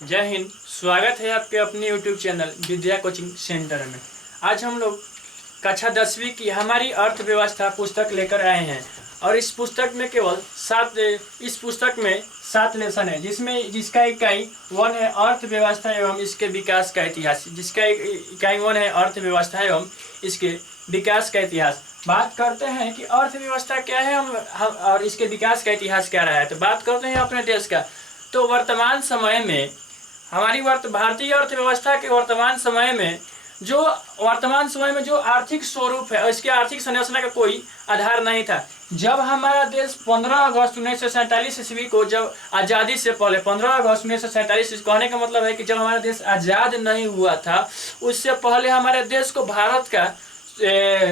जय हिंद। स्वागत है आपके अपने YouTube चैनल विद्या कोचिंग सेंटर में। आज हम लोग कक्षा 10वीं की हमारी अर्थव्यवस्था पुस्तक लेकर आए हैं और इस पुस्तक में केवल इस पुस्तक में 7 लेसन है, जिसका इकाई 1 है अर्थव्यवस्था एवं इसके विकास का इतिहास। जिसका इकाई 1 है अर्थव्यवस्था एवं इसके विकास का इतिहास। बात करते हैं कि अर्थव्यवस्था क्या है हम और इसके विकास का इतिहास क्या रहा है। तो बात करते हैं अपने देश का। तो वर्तमान समय में हमारी भारतीय अर्थव्यवस्था के वर्तमान समय में जो आर्थिक स्वरूप है, इसके आर्थिक संरचना का कोई आधार नहीं था। जब हमारा देश 15 अगस्त 1947 ईस्वी को, जब आज़ादी से पहले 15 अगस्त 1947 कहने का मतलब है कि जब हमारा देश आज़ाद नहीं हुआ था, उससे पहले हमारे देश को भारत का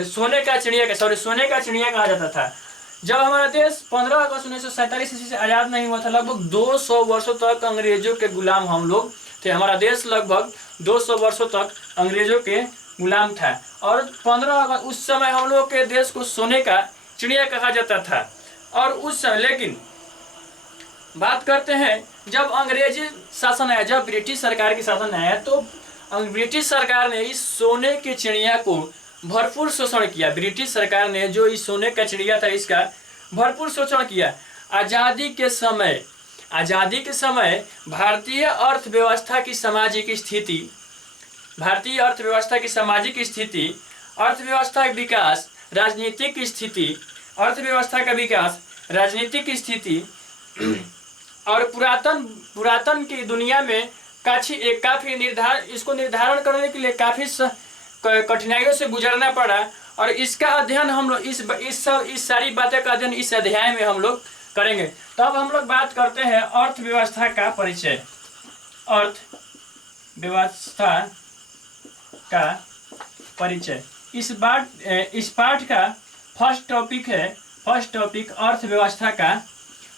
सोने का चिड़िया कहा जाता था। जब हमारा देश 15 अगस्त 1947 ईस्वी से आज़ाद नहीं हुआ था, लगभग 200 वर्षों तक अंग्रेजों के गुलाम हम लोग थे। हमारा देश लगभग 200 वर्षों तक अंग्रेजों के गुलाम था और 15 अगस्त उस समय हम लोग के देश को सोने का चिड़िया कहा जाता था। और उस समय लेकिन बात करते हैं जब अंग्रेजी शासन आया, जब ब्रिटिश सरकार की शासन आया, तो ब्रिटिश सरकार ने इस सोने के चिड़िया को भरपूर शोषण किया। ब्रिटिश सरकार ने जो इस सोने का चिड़िया था इसका भरपूर शोषण किया। आज़ादी के समय भारतीय अर्थव्यवस्था की सामाजिक स्थिति, अर्थव्यवस्था का विकास, राजनीतिक स्थिति और पुरातन की दुनिया में काफी निर्धारण करने के लिए काफी कठिनाइयों से गुजरना पड़ा। और इसका अध्ययन हम लोग इस सारी बातें का अध्ययन इस अध्याय में हम लोग करेंगे। तो अब हम लोग बात करते हैं अर्थव्यवस्था का परिचय। अर्थव्यवस्था का परिचय इस पाठ का फर्स्ट टॉपिक अर्थव्यवस्था का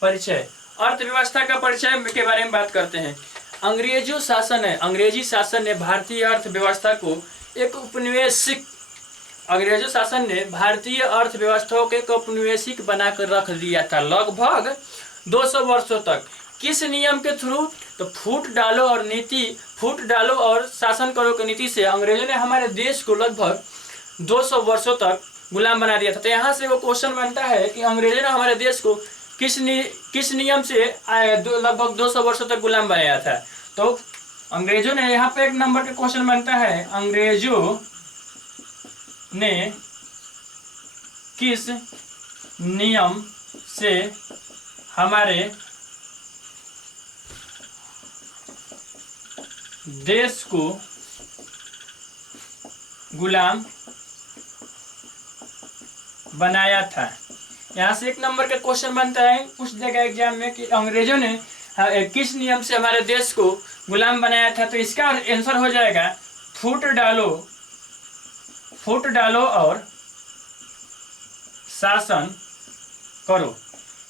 परिचय। अर्थव्यवस्था का परिचय के बारे में बात करते हैं। अंग्रेजी शासन ने भारतीय अर्थव्यवस्था को एक औपनिवेशिक बनाकर रख दिया था लगभग 200 वर्षों तक। किस नियम के थ्रू? तो फूट डालो और शासन करो की नीति से अंग्रेजों ने हमारे देश को लगभग 200 वर्षों तक गुलाम बना दिया था। तो यहाँ से वो क्वेश्चन बनता है कि अंग्रेजों ने हमारे देश को किस नियम से लगभग 200 वर्षों तक गुलाम बनाया था। तो अंग्रेजों ने, यहाँ पे एक नंबर का क्वेश्चन बनता है, अंग्रेजों ने किस नियम से हमारे देश को गुलाम बनाया था। यहाँ से एक नंबर का क्वेश्चन बनता है कुछ जगह एग्जाम में कि अंग्रेजों ने किस नियम से हमारे देश को गुलाम बनाया था। तो इसका आंसर हो जाएगा फूट डालो और शासन करो।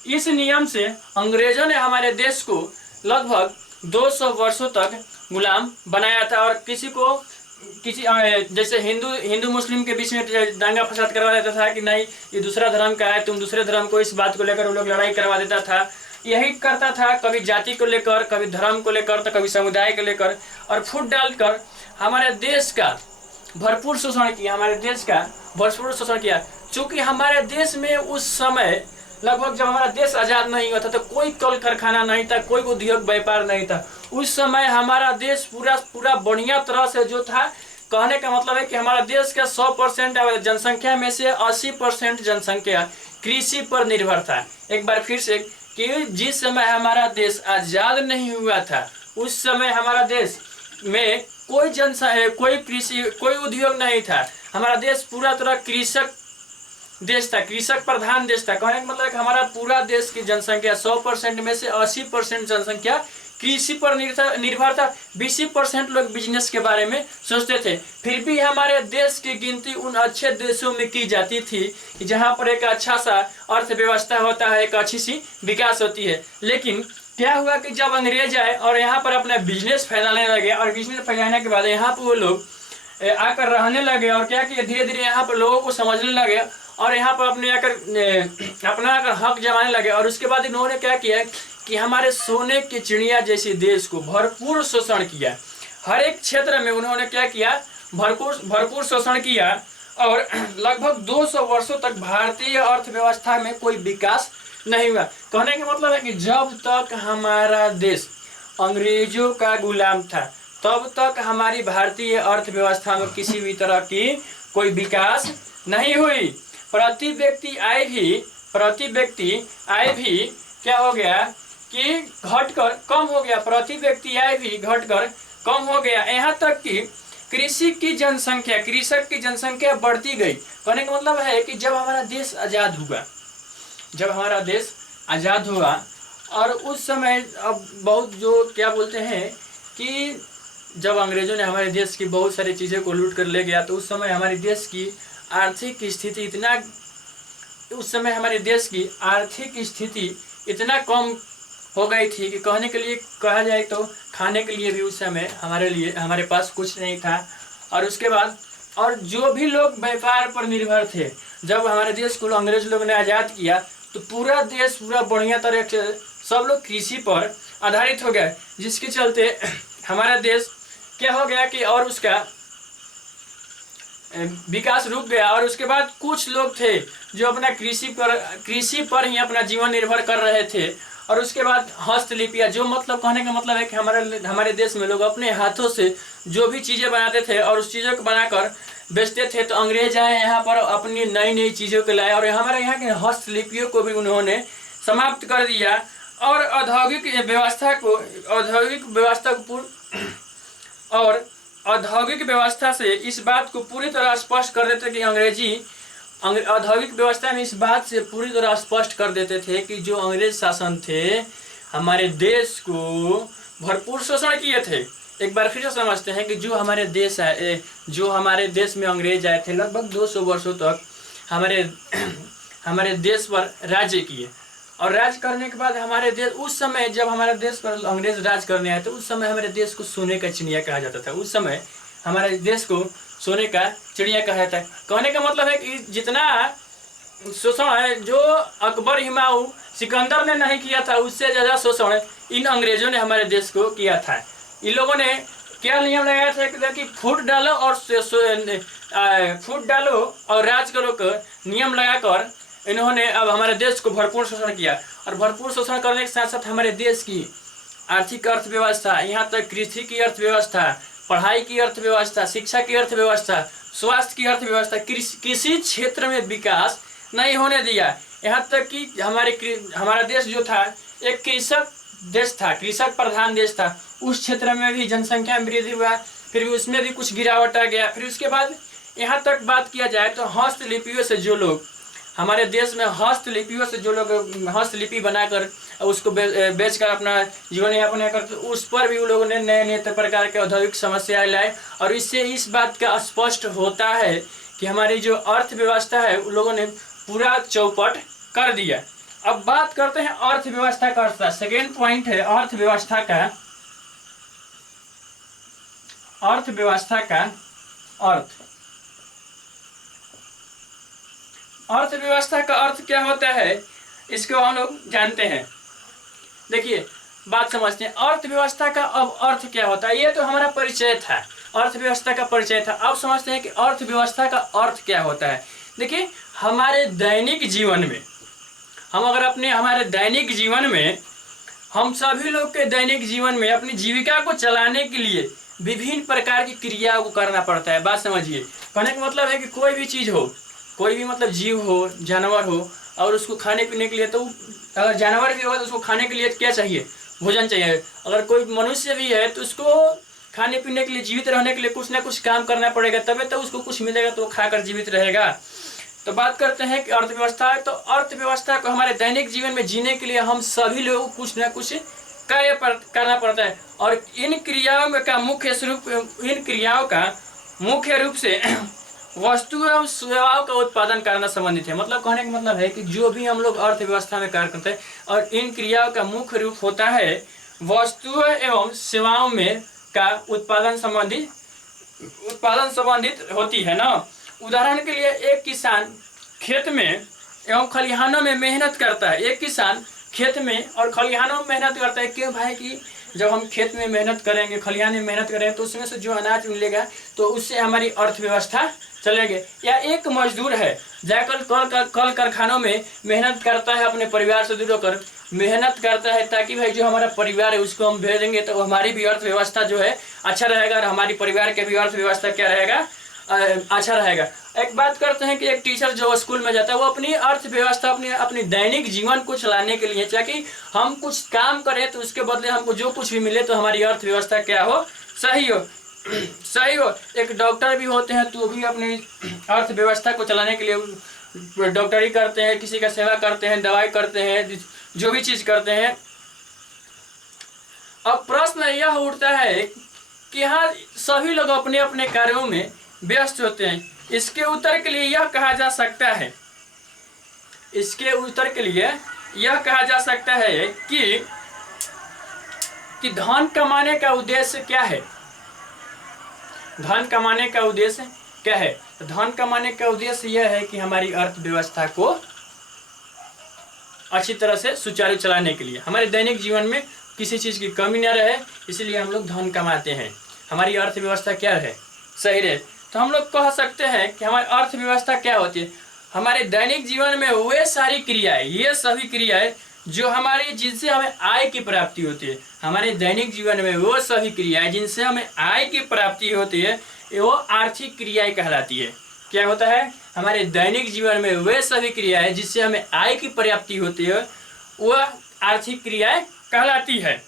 इस नियम से अंग्रेजों ने हमारे देश को लगभग 200 वर्षों तक गुलाम बनाया था। और जैसे हिंदू मुस्लिम के बीच में दंगा फसाद करवा देता था कि नहीं ये दूसरा धर्म का है, तुम दूसरे धर्म को, इस बात को लेकर वो लोग लड़ाई करवा देता था। यही करता था, कभी जाति को लेकर, कभी धर्म को लेकर, तो कभी समुदाय को लेकर, और फूट डालकर हमारे देश का भरपूर शोषण किया। चूँकि हमारे देश में उस समय लगभग जब हमारा देश आज़ाद नहीं हुआ था तो कोई कल कारखाना नहीं था, कोई उद्योग व्यापार नहीं था। उस समय हमारा देश पूरा बढ़िया तरह से जो था, कहने का मतलब है कि हमारा देश का 100% जनसंख्या में से 80% जनसंख्या कृषि पर निर्भर था। एक बार फिर से कि जिस समय हमारा देश आज़ाद नहीं हुआ था उस समय हमारा देश में कोई उद्योग नहीं था। हमारा देश पूरा तरह कृषक प्रधान देश था। कहने का मतलब है कि हमारा पूरा देश की जनसंख्या 100% में से 80% जनसंख्या कृषि पर निर्भर था। 20% लोग बिजनेस के बारे में सोचते थे। फिर भी हमारे देश की गिनती उन अच्छे देशों में की जाती थी जहां पर एक अच्छा सा अर्थव्यवस्था होता है, एक अच्छी सी विकास होती है। लेकिन क्या हुआ कि जब अंग्रेज आए और यहाँ पर अपना बिजनेस फैलाने लगे, और बिजनेस फैलाने के बाद यहाँ पर वो लोग आकर रहने लगे, और क्या कि धीरे धीरे यहाँ पर लोगों को समझने लगे और यहाँ पर अपने अपना आकर हक जमाने लगे। और उसके बाद इन्होंने क्या किया कि हमारे सोने की चिड़िया जैसे देश को भरपूर शोषण किया। हर एक क्षेत्र में उन्होंने क्या किया, भरपूर शोषण किया। और लगभग 200 वर्षों तक भारतीय अर्थव्यवस्था में कोई विकास नहीं हुआ। कहने का मतलब है कि जब तक हमारा देश अंग्रेजों का गुलाम था तब तक हमारी भारतीय अर्थव्यवस्था में किसी भी तरह की कोई विकास नहीं हुई। प्रति व्यक्ति आय भी क्या हो गया कि घटकर कम हो गया। प्रति व्यक्ति आय भी घटकर कम हो गया। यहाँ तक कि कृषक की जनसंख्या बढ़ती गई। कहने का मतलब है कि जब हमारा देश आज़ाद हुआ और उस समय अब बहुत जो क्या बोलते हैं कि जब अंग्रेजों ने हमारे देश की बहुत सारी चीज़ें को लूट कर ले गया, तो उस समय हमारे देश की आर्थिक स्थिति इतना कम हो गई थी कि कहने के लिए कहा जाए तो खाने के लिए भी उस समय हमारे पास कुछ नहीं था। और उसके बाद और जो भी लोग व्यापार पर निर्भर थे, जब हमारे देश को अंग्रेज लोगों ने आज़ाद किया तो पूरा देश पूरा बढ़िया तरह से सब लोग कृषि पर आधारित हो गए, जिसके चलते हमारा देश क्या हो गया कि और उसका विकास रुक गया। और उसके बाद कुछ लोग थे जो अपना कृषि पर ही अपना जीवन निर्भर कर रहे थे। और उसके बाद हस्तलिपियाँ, जो मतलब कहने का मतलब है कि हमारे देश में लोग अपने हाथों से जो भी चीज़ें बनाते थे और उस चीज़ों को बनाकर बेचते थे, तो अंग्रेज आए यहाँ पर अपनी नई चीज़ों को लाए और हमारे यहाँ के हस्तलिपियों को भी उन्होंने समाप्त कर दिया। और औद्योगिक व्यवस्था से इस बात को पूरी तरह स्पष्ट कर देते कि औद्योगिक व्यवस्था में इस बात से पूरी तरह स्पष्ट कर देते थे कि जो अंग्रेज शासन थे हमारे देश को भरपूर शोषण किए थे। एक बार फिर से समझते हैं कि जो हमारे देश में अंग्रेज आए थे, लगभग 200 वर्षों तक हमारे देश पर राज्य किए। और राज करने के बाद हमारे देश, उस समय जब हमारे देश पर अंग्रेज राज करने आए तो उस समय हमारे देश को सोने का चिड़िया कहा जाता था। उस समय हमारे देश को सोने का चिड़िया कहा जाता है। कहने का मतलब है कि जितना शोषण है जो अकबर, हुमायूं, सिकंदर ने नहीं किया था, उससे ज़्यादा शोषण इन अंग्रेजों ने हमारे देश को किया था। इन लोगों ने क्या नियम लगाया था कि फूट डालो और राज करो का नियम लगाकर इन्होंने अब हमारे देश को भरपूर शोषण किया। और भरपूर शोषण करने के साथ साथ हमारे देश की आर्थिक अर्थव्यवस्था, यहाँ तक कृषि की अर्थव्यवस्था, पढ़ाई की अर्थव्यवस्था, शिक्षा की अर्थव्यवस्था, स्वास्थ्य की अर्थव्यवस्था, किसी क्षेत्र में विकास नहीं होने दिया। यहाँ तक कि हमारा देश जो था एक कृषक देश था, कृषक प्रधान देश था। उस क्षेत्र में भी जनसंख्या में वृद्धि हुआ, फिर भी उसमें भी कुछ गिरावट आ गया। फिर उसके बाद यहाँ तक बात किया जाए तो हस्तलिपियों से जो लोग हमारे देश में हस्तलिपि बनाकर उसको बेचकर अपना जीवन यापन करते, उस पर भी उन लोगों ने नए प्रकार के औद्योगिक समस्याएं लाए। और इससे इस बात का स्पष्ट होता है कि हमारी जो अर्थव्यवस्था है उन लोगों ने पूरा चौपट कर दिया। अब बात करते हैं अर्थव्यवस्था का अर्थ। सेकेंड पॉइंट है अर्थव्यवस्था का अर्थ। अर्थव्यवस्था का अर्थ क्या होता है इसको हम लोग जानते हैं। देखिए बात समझते हैं, अर्थव्यवस्था का अब अर्थ क्या होता है। ये तो हमारा परिचय था, अर्थव्यवस्था का परिचय था। अब समझते हैं कि अर्थव्यवस्था का अर्थ क्या होता है। देखिए हमारे दैनिक जीवन में हम सभी लोग के दैनिक जीवन में अपनी जीविका को चलाने के लिए विभिन्न प्रकार की क्रियाओं को करना पड़ता है। बात समझिए, कहने का मतलब है कि कोई भी चीज़ हो, कोई भी मतलब जीव हो, जानवर हो, और उसको खाने पीने के लिए, तो अगर जानवर भी होगा तो उसको खाने के लिए क्या चाहिए, भोजन चाहिए। अगर कोई मनुष्य भी है तो उसको खाने पीने के लिए, जीवित रहने के लिए कुछ ना कुछ काम करना पड़ेगा, तभी तो उसको कुछ मिलेगा तो वो खाकर जीवित रहेगा। तो बात करते हैं कि अर्थव्यवस्था है, तो अर्थव्यवस्था को हमारे दैनिक जीवन में जीने के लिए हम सभी लोगों को कुछ ना कुछ कार्य करना पड़ता है। और इन क्रियाओं का मुख्य रूप से वस्तु एवं सेवाओं का उत्पादन करना संबंधित है। मतलब कहने का मतलब है कि जो भी हम लोग अर्थव्यवस्था में कार्य करते हैं, और इन क्रियाओं का मुख्य रूप होता है वस्तुओं एवं सेवाओं में का उत्पादन संबंधित होती है ना। उदाहरण के लिए एक किसान खेत में एवं खलिहानों में मेहनत करता है। एक किसान खेत में और खलिहानों में मेहनत करता है। क्यों भाई? कि जब हम खेत में मेहनत करेंगे, खलिहान में मेहनत करेंगे, तो उसमें से जो अनाज मिलेगा तो उससे हमारी अर्थव्यवस्था चलेगी। या एक मजदूर है, जाकर कल कारखानों में मेहनत करता है, अपने परिवार से दूर होकर मेहनत करता है, ताकि भाई जो हमारा परिवार है उसको हम भेजेंगे तो हमारी भी अर्थव्यवस्था जो है अच्छा रहेगा, और हमारी परिवार के भी अर्थव्यवस्था क्या रहेगा, अच्छा रहेगा। एक बात करते हैं कि एक टीचर जो स्कूल में जाता है वो अपनी अर्थव्यवस्था, अपनी दैनिक जीवन को चलाने के लिए, ताकि हम कुछ काम करें तो उसके बदले हमको जो कुछ भी मिले तो हमारी अर्थव्यवस्था क्या हो, सही हो। सही हो। एक डॉक्टर भी होते हैं तो वो भी अपनी अर्थव्यवस्था को चलाने के लिए डॉक्टरी करते हैं, किसी का सेवा करते हैं, दवाई करते हैं, जो भी चीज करते हैं। अब प्रश्न यह उठता है कि यहाँ सभी लोग अपने अपने कार्यों में व्यस्त होते हैं। इसके उत्तर के लिए यह कहा जा सकता है, इसके उत्तर के लिए यह कहा जा सकता है कि धन कमाने का उद्देश्य क्या है। धन कमाने का उद्देश्य क्या है? तो धन कमाने का उद्देश्य यह है कि हमारी अर्थव्यवस्था को अच्छी तरह से सुचारू चलाने के लिए, हमारे दैनिक जीवन में किसी चीज की कमी न रहे, इसलिए हम लोग धन कमाते हैं। हमारी अर्थव्यवस्था क्या है, सही रहे। तो हम लोग कह सकते हैं कि हमारी अर्थव्यवस्था क्या होती है? हमारे दैनिक जीवन में वे सारी क्रियाएं, ये सभी क्रियाएं जो हमारी, जिनसे हमें आय की प्राप्ति होती है। हमारे दैनिक जीवन में वो सभी क्रियाएं जिनसे हमें आय की प्राप्ति होती है, वो आर्थिक क्रियाएं कहलाती है। क्या होता है? हमारे दैनिक जीवन में वे सभी क्रियाएं जिससे हमें आय की प्राप्ति होती है, वह आर्थिक क्रियाएं कहलाती है।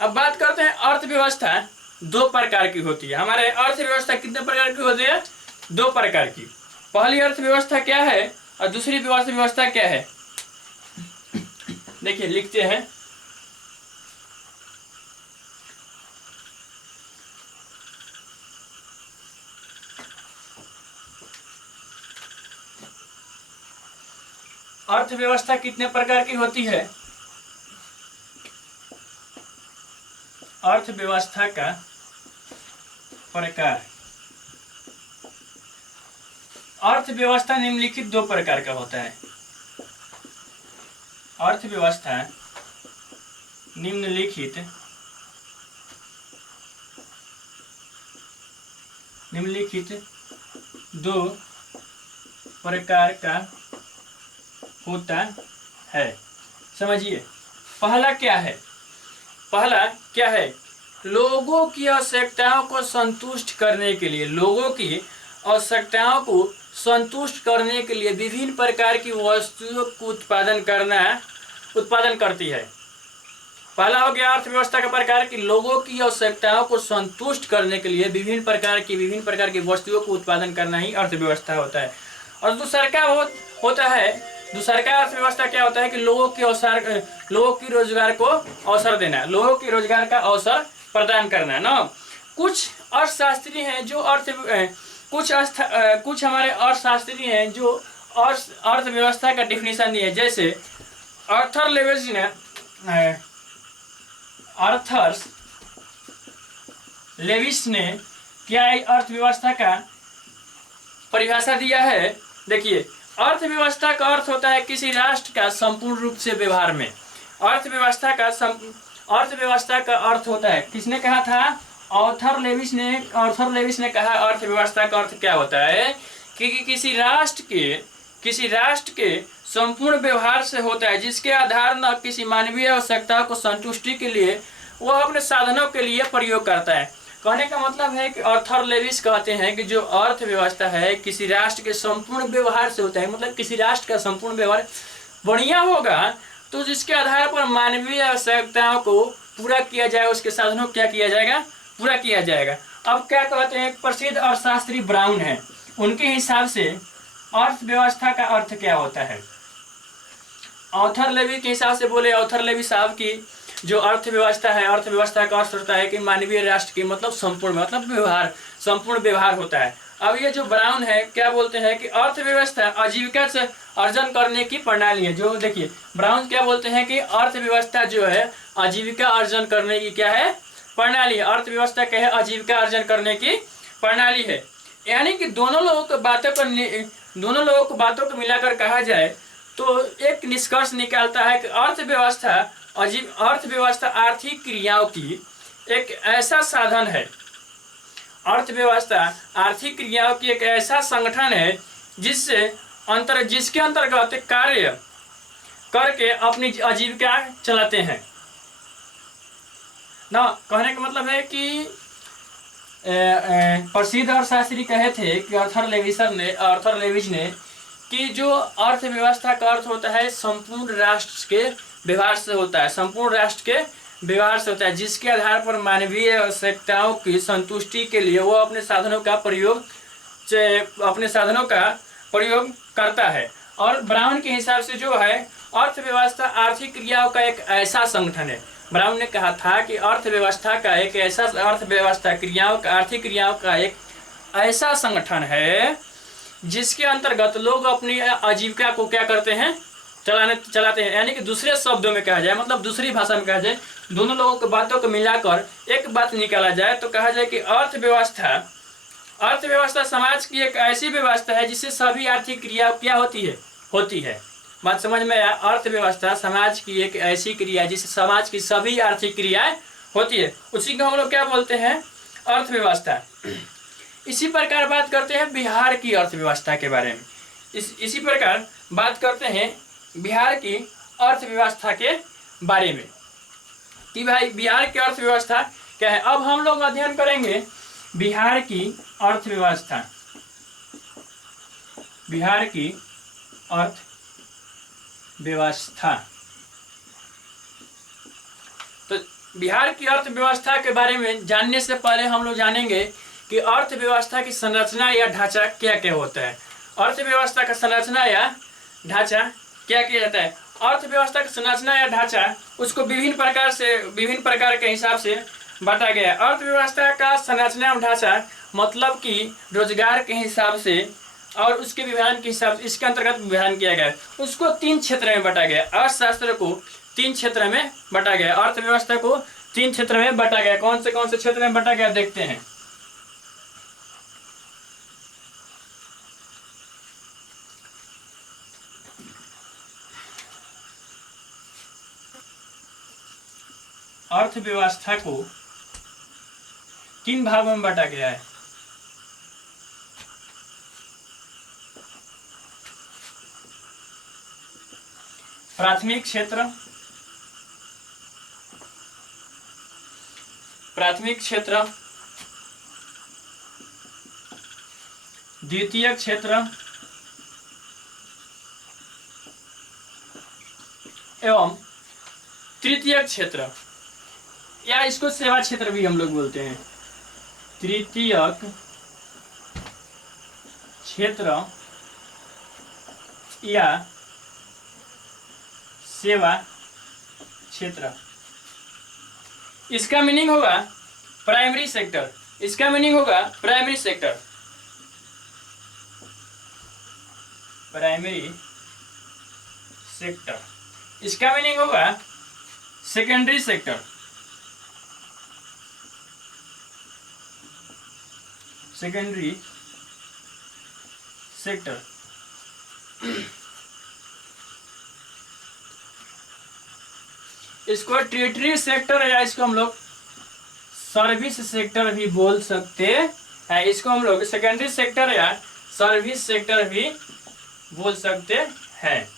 अब बात करते हैं, अर्थव्यवस्था दो प्रकार की होती है। हमारे अर्थव्यवस्था कितने प्रकार की होती है? दो प्रकार की। पहली अर्थव्यवस्था क्या है और दूसरी अर्थव्यवस्था क्या है? देखिए, लिखते हैं। अर्थव्यवस्था कितने प्रकार की होती है? अर्थव्यवस्था का प्रकार, अर्थव्यवस्था निम्नलिखित दो प्रकार का होता है। अर्थव्यवस्था निम्नलिखित दो प्रकार का होता है। समझिए, पहला क्या है? पहला क्या है? लोगों की आवश्यकताओं को संतुष्ट करने के लिए, लोगों की आवश्यकताओं को संतुष्ट करने के लिए विभिन्न प्रकार की वस्तुओं को उत्पादन करती है। पहला हो गया अर्थव्यवस्था का प्रकार कि लोगों की आवश्यकताओं को संतुष्ट करने के लिए विभिन्न प्रकार की वस्तुओं को उत्पादन करना ही अर्थव्यवस्था होता है। और दूसरा अर्थव्यवस्था क्या होता है कि लोगों की रोजगार को अवसर देना, लोगों की रोजगार का अवसर प्रदान करना ना। कुछ अर्थशास्त्री हैं जो कुछ हमारे अर्थशास्त्री हैं जो अर्थव्यवस्था का डिफिनीशन दिए। जैसे आर्थर लेविस ने क्या अर्थव्यवस्था का परिभाषा दिया है? देखिए, अर्थव्यवस्था का अर्थ होता है किसी राष्ट्र का संपूर्ण रूप से व्यवहार में। अर्थव्यवस्था का अर्थ होता है, किसने कहा था? आर्थर लेविस ने कहा अर्थव्यवस्था का अर्थ क्या होता है कि किसी राष्ट्र के संपूर्ण व्यवहार से होता है, जिसके आधार न किसी मानवीय आवश्यकता को संतुष्टि के लिए वह अपने साधनों के लिए प्रयोग करता है। कहने का मतलब है कि आर्थर लेविस कहते हैं कि जो अर्थव्यवस्था है किसी राष्ट्र के संपूर्ण व्यवहार से होता है। मतलब किसी राष्ट्र का संपूर्ण व्यवहार बढ़िया होगा तो जिसके आधार पर मानवीय आवश्यकताओं को पूरा किया जाए, उसके साधनों क्या किया जाएगा? पूरा किया जाएगा। अब क्या कहते हैं, प्रसिद्ध अर्थशास्त्री ब्राउन है, उनके हिसाब से अर्थव्यवस्था का अर्थ क्या होता है? आर्थर लेवी के हिसाब से बोले आर्थर लेवी साहब की जो अर्थव्यवस्था है, अर्थव्यवस्था का अर्थ होता है कि मानवीय राष्ट्र की संपूर्ण व्यवहार होता है। अब ये जो ब्राउन है क्या बोलते हैं कि अर्थव्यवस्था आजीविका से अर्जन करने की प्रणाली है। जो देखिए, ब्राउन क्या बोलते हैं कि अर्थव्यवस्था जो है आजीविका अर्जन करने की क्या है? प्रणाली है। अर्थव्यवस्था क्या है? आजीविका अर्जन करने की प्रणाली है। यानी कि दोनों लोगों को बातों को मिलाकर कहा जाए तो एक निष्कर्ष निकालता है कि अर्थव्यवस्था आर्थिक क्रियाओं की एक ऐसा साधन है। अर्थव्यवस्था आर्थिक क्रियाओं की एक ऐसा संगठन है जिसके अंतर्गत कार्य करके अपनी आजीविका चलाते हैं ना। कहने का मतलब है कि प्रसिद्ध अर्थशास्त्री कहे थे कि आर्थर लेविज ने कि जो अर्थव्यवस्था का अर्थ होता है संपूर्ण राष्ट्र के व्यवहार से होता है, संपूर्ण राष्ट्र के व्यवहार से होता है, जिसके आधार पर मानवीय आवश्यकताओं की संतुष्टि के लिए वो अपने साधनों का प्रयोग करता है। और ब्राउन के हिसाब से जो है अर्थव्यवस्था आर्थिक क्रियाओं का एक ऐसा संगठन है। ब्राउन ने कहा था कि आर्थिक क्रियाओं का एक ऐसा संगठन है जिसके अंतर्गत लोग अपनी आजीविका को क्या करते हैं, चलाते हैं। यानी कि दूसरे शब्दों में कहा जाए, मतलब दूसरी भाषा में कहा जाए, दोनों लोगों की बातों को मिलाकर एक बात निकाला जाए तो कहा जाए कि अर्थव्यवस्था समाज की एक ऐसी व्यवस्था है जिससे सभी आर्थिक क्रिया क्या होती है। बात समझ में आया? अर्थव्यवस्था समाज की एक ऐसी क्रिया जिससे समाज की सभी आर्थिक क्रियाएं होती है, उसी को हम लोग क्या बोलते हैं, अर्थव्यवस्था। इसी प्रकार बात करते हैं बिहार की अर्थव्यवस्था के बारे में। इसी प्रकार बात करते हैं बिहार की अर्थव्यवस्था के बारे में कि भाई बिहार की अर्थव्यवस्था क्या है। अब हम लोग अध्ययन करेंगे बिहार की अर्थव्यवस्था। बिहार की अर्थव्यवस्था। तो बिहार की अर्थव्यवस्था के बारे में जानने से पहले हम लोग जानेंगे कि अर्थव्यवस्था की संरचना या ढांचा क्या क्या होता है। अर्थव्यवस्था का संरचना या ढांचा क्या किया जाता है। अर्थव्यवस्था का संरचना या ढांचा उसको विभिन्न प्रकार के हिसाब से बांटा गया है। अर्थव्यवस्था का संरचना और ढांचा मतलब कि रोजगार के हिसाब से और उसके विभाजन के हिसाब से इसके अंतर्गत विभाजन किया गया है। उसको 3 क्षेत्र में बांटा गया। अर्थशास्त्र को 3 क्षेत्र में बांटा गया। अर्थव्यवस्था को 3 क्षेत्र में बांटा गया। कौन से क्षेत्र में बांटा गया देखते हैं। अर्थव्यवस्था को 3 भागों में बांटा गया है। प्राथमिक क्षेत्र, द्वितीय क्षेत्र एवं तृतीय क्षेत्र, या इसको सेवा क्षेत्र भी हम लोग बोलते हैं। तृतीयक क्षेत्र या सेवा क्षेत्र। इसका मीनिंग होगा प्राइमरी सेक्टर। इसका मीनिंग होगा प्राइमरी सेक्टर, इसका मीनिंग होगा सेकेंडरी सेक्टर, इसको टेरिटरी सेक्टर या इसको हम लोग सर्विस सेक्टर भी बोल सकते हैं। इसको हम लोग सेकेंडरी सेक्टर या सर्विस सेक्टर भी बोल सकते हैं।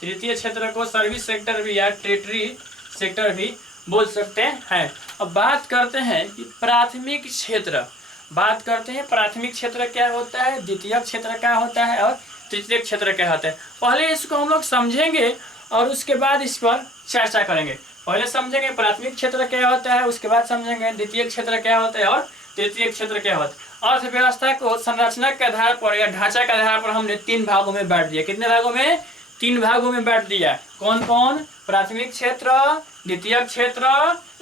तृतीय क्षेत्र को सर्विस सेक्टर भी या टेरिटरी सेक्टर भी बोल सकते हैं। अब बात करते हैं कि प्राथमिक क्षेत्र। प्राथमिक क्षेत्र क्या होता है, द्वितीय क्षेत्र क्या होता है और तृतीय क्षेत्र क्या होता है। पहले इसको हम लोग समझेंगे और उसके बाद इस पर चर्चा करेंगे। पहले समझेंगे प्राथमिक क्षेत्र क्या होता है, उसके बाद समझेंगे द्वितीय क्षेत्र क्या होता है और तृतीय क्षेत्र क्या होता है। अर्थव्यवस्था को संरचना के आधार पर या ढांचा के आधार पर हमने 3 भागों में बांट दिया। कितने भागों में? 3 भागों में बांट दिया। कौन कौन? प्राथमिक क्षेत्र, द्वितीय क्षेत्र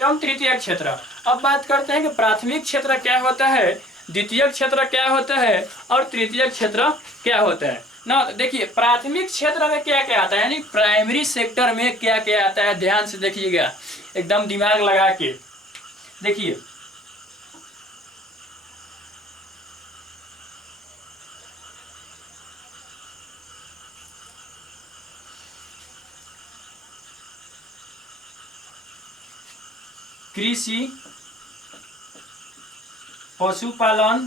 एवं तृतीय क्षेत्र। अब बात करते हैं कि प्राथमिक क्षेत्र क्या होता है, द्वितीय क्षेत्र क्या होता है और तृतीय क्षेत्र क्या होता है ना। देखिए प्राथमिक क्षेत्र में क्या क्या आता है, यानी प्राइमरी सेक्टर में क्या क्या आता है, ध्यान से देखिएगा, एकदम दिमाग लगा के देखिए। कृषि पशुपालन,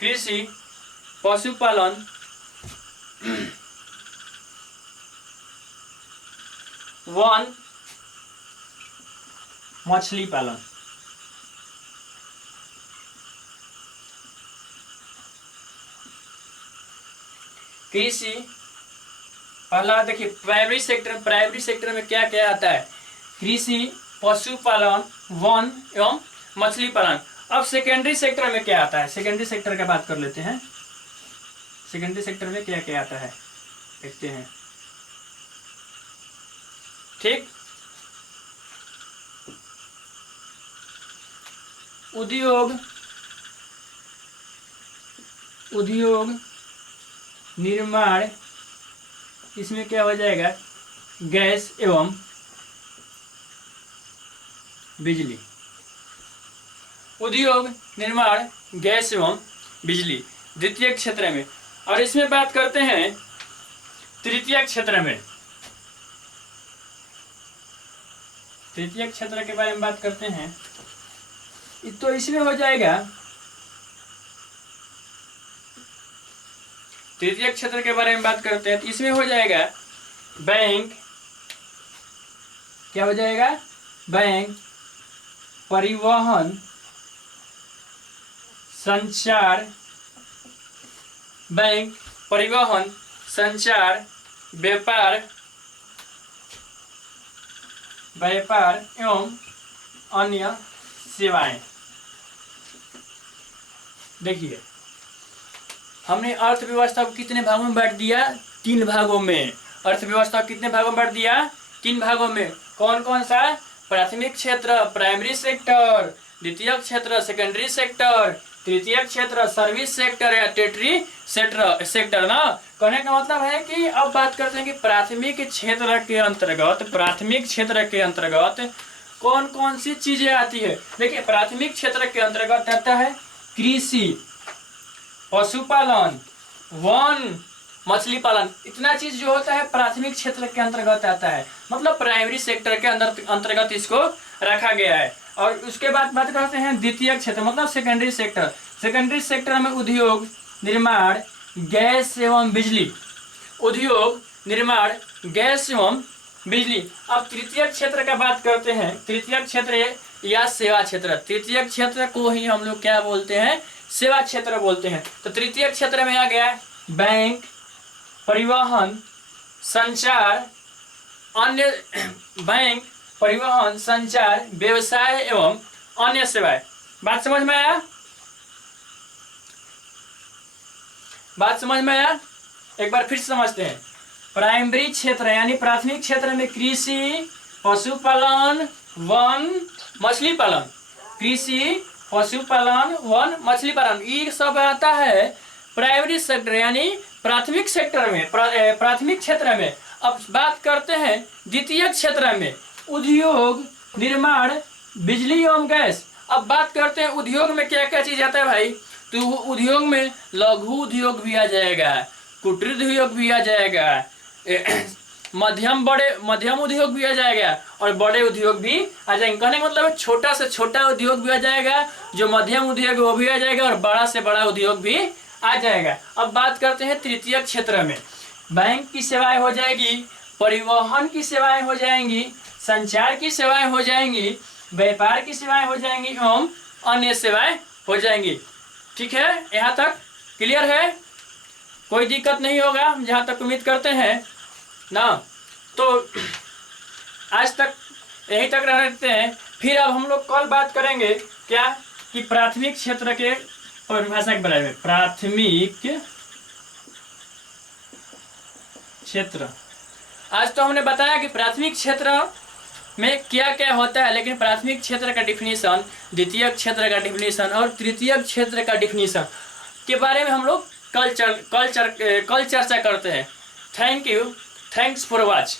कृषि पशुपालन, वन, मछली पालन। कृषि, पहला देखिए प्राइमरी सेक्टर में क्या क्या आता है? कृषि, पशुपालन, वन एवं मछली पालन। अब सेकेंडरी सेक्टर में क्या आता है? सेकेंडरी सेक्टर का बात कर लेते हैं। सेकेंडरी सेक्टर में क्या क्या आता है देखते हैं। ठीक, उद्योग निर्माण, इसमें क्या हो जाएगा? गैस एवं बिजली। उद्योग निर्माण, गैस एवं बिजली द्वितीय क्षेत्र में। और इसमें बात करते हैं तृतीय क्षेत्र में। तृतीय क्षेत्र के बारे में बात करते हैं तो इसमें हो जाएगा, तृतीय क्षेत्र के बारे में बात करते हैं तो इसमें हो जाएगा बैंक, क्या हो जाएगा? बैंक, परिवहन, संचार, बैंक, परिवहन, संचार, व्यापार एवं अन्य सेवाएं। देखिए हमने अर्थव्यवस्था को कितने भागों में बांट दिया? 3 भागों में। अर्थव्यवस्था को कितने भागों में बांट दिया? 3 भागों में। कौन कौन सा? प्राथमिक क्षेत्र, प्राइमरी सेक्टर, द्वितीय क्षेत्र, सेकेंडरी सेक्टर, तृतीय क्षेत्र, सर्विस सेक्टर या टेटरी सेक्टर ना। कहने का मतलब है कि अब बात करते हैं कि प्राथमिक क्षेत्र के अंतर्गत कौन कौन सी चीजें आती है। देखिए प्राथमिक क्षेत्र के अंतर्गत आता है कृषि, पशुपालन, वन, मछली पालन। इतना चीज जो होता है प्राथमिक क्षेत्र के अंतर्गत आता है, मतलब प्राइमरी सेक्टर के अंतर्गत इसको रखा गया है। और उसके बाद बात करते हैं द्वितीय क्षेत्र, मतलब सेकेंडरी सेक्टर। सेकेंडरी सेक्टर में उद्योग निर्माण, गैस एवं बिजली। उद्योग निर्माण, गैस एवं बिजली। अब तृतीय क्षेत्र का बात करते हैं। तृतीय क्षेत्र या सेवा क्षेत्र, तृतीय क्षेत्र को ही हम लोग क्या बोलते हैं? सेवा क्षेत्र बोलते हैं। तो तृतीय क्षेत्र में आ गया बैंक, परिवहन, संचार, अन्य बैंक, परिवहन, संचार, व्यवसाय एवं अन्य सेवाएं। बात समझ में आया? बात समझ में आया? एक बार फिर समझते हैं। प्राइमरी क्षेत्र यानी प्राथमिक क्षेत्र में कृषि, पशुपालन, वन, मछली पालन। कृषि, पशुपालन, वन, मछली पालन, ये सब आता है प्राइमरी सेक्टर यानी प्राथमिक सेक्टर में, प्राथमिक क्षेत्र में। अब बात करते हैं द्वितीय क्षेत्र में, उद्योग निर्माण, बिजली एवं गैस। अब बात करते हैं उद्योग में क्या क्या चीज आता है भाई? तो उद्योग में लघु उद्योग भी आ जाएगा, कुटीर उद्योग भी आ जाएगा, मध्यम उद्योग भी आ जाएगा और बड़े उद्योग भी आ जाएंगे। कहने का मतलब छोटा से छोटा उद्योग भी आ जाएगा, जो मध्यम उद्योग वो भी आ जाएगा और बड़ा से बड़ा उद्योग भी आ जाएगा। अब बात करते हैं तृतीय क्षेत्र में। बैंक की सेवाएं हो जाएगी, परिवहन की सेवाएं हो जाएंगी, संचार की सेवाएं हो जाएंगी, व्यापार की सेवाएं हो जाएंगी एवं अन्य सेवाएं हो जाएंगी। ठीक है, यहाँ तक क्लियर है? कोई दिक्कत नहीं होगा जहाँ तक उम्मीद करते हैं ना। तो आज तक यहीं तक रहते हैं। फिर अब हम लोग कल बात करेंगे क्या कि प्राथमिक क्षेत्र के परिभाषा के बारे में। प्राथमिक क्षेत्र, आज तो हमने बताया कि प्राथमिक क्षेत्र में क्या क्या होता है, लेकिन प्राथमिक क्षेत्र का डिफिनीशन, द्वितीय क्षेत्र का डिफिनीशन और तृतीय क्षेत्र का डिफिनीशन के बारे में हम लोग कल चर्चा करते हैं। Thank you, thanks for watch.